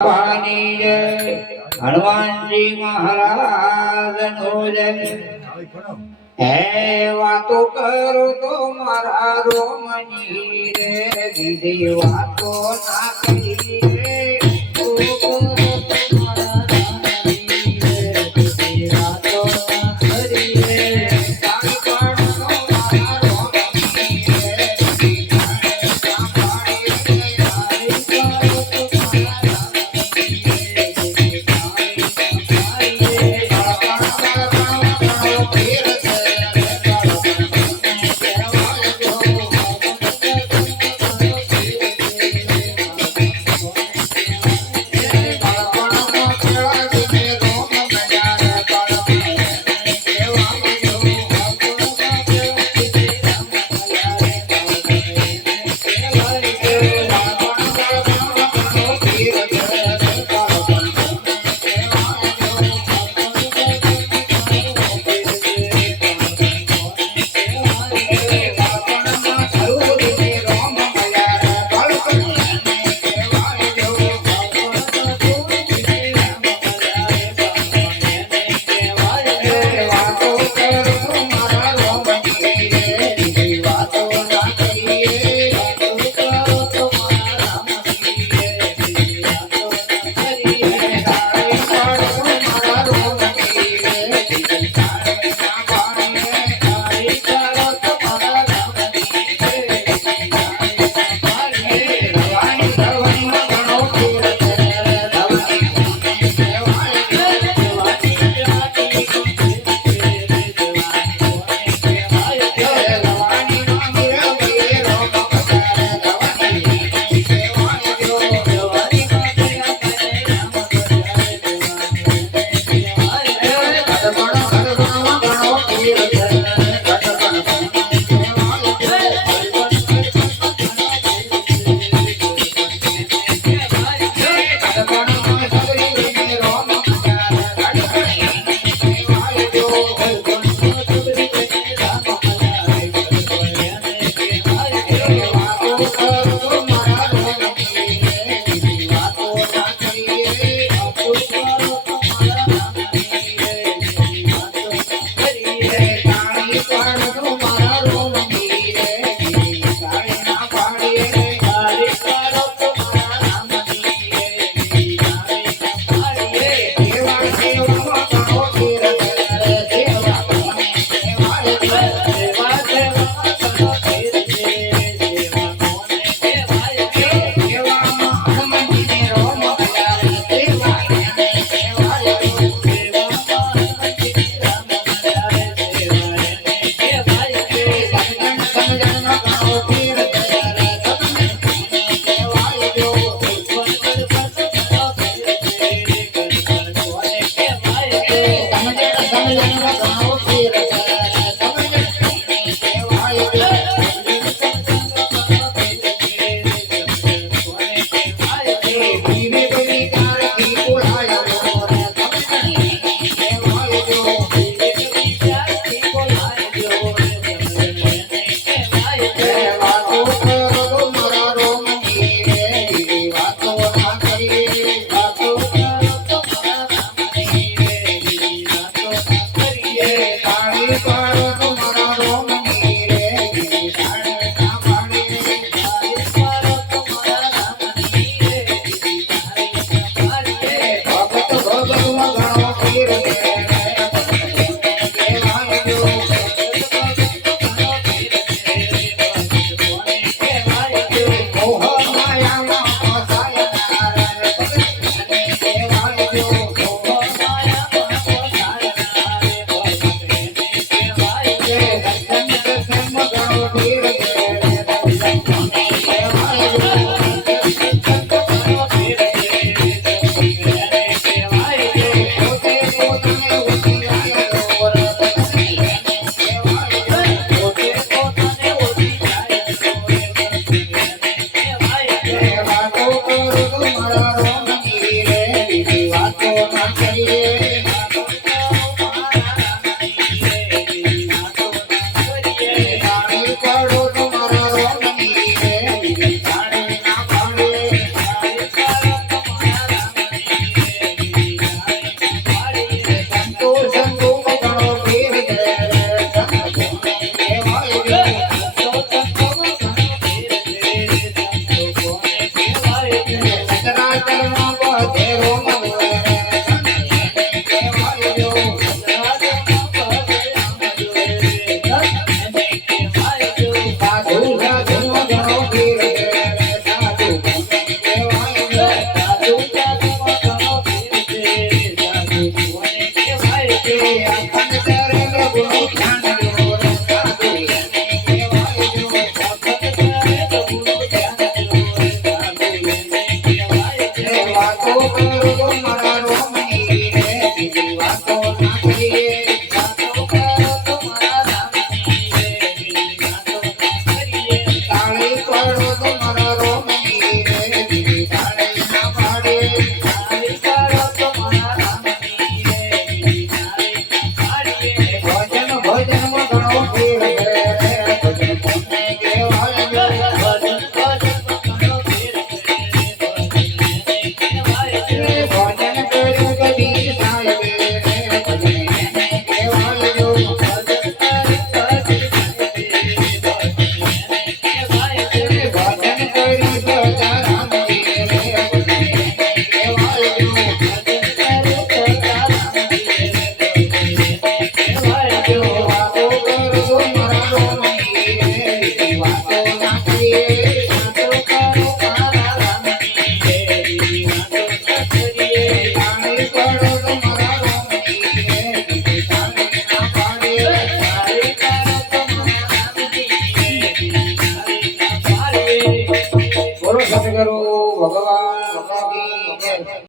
પાણી જય હનુમાનજી મહારાજ નો જય હે વાતો કરો તો મારા રોમની રે દીદી વાતો ના કરી રે ચરણમાં બધે રોમ બોલે કહેવાય જો સાધુ સાધુનો ઘણો ફેર છે સાધુ કહેવાય જો અખંડ ચરણ ગુણો ધ્યાન લો રે સાધુ કહેવાય જો વાતો કરું તો મારા રોમની રે બીજી વાતો ના કરીએ તાળી પડો તો મારા રોમની રે બીજી તાળી ના પાડે ભજન ભજનમાં ઘણો ફેર છે ભજન કોને કહેવાય જો ભજન કર્યું કદી સાહેબ રે ભજન એને કહેવાય જો ભજન કર્યું સદારામજી રે ભજન એને કહેવાય જો વાતો કરું તો મારા રોમની રે બીજી વાતો ના કરીએ તાળી પડો તો મારા રોમની રે બીજી તાળી ના પાડે બોલો સતગુરુ ભગવાન કી જય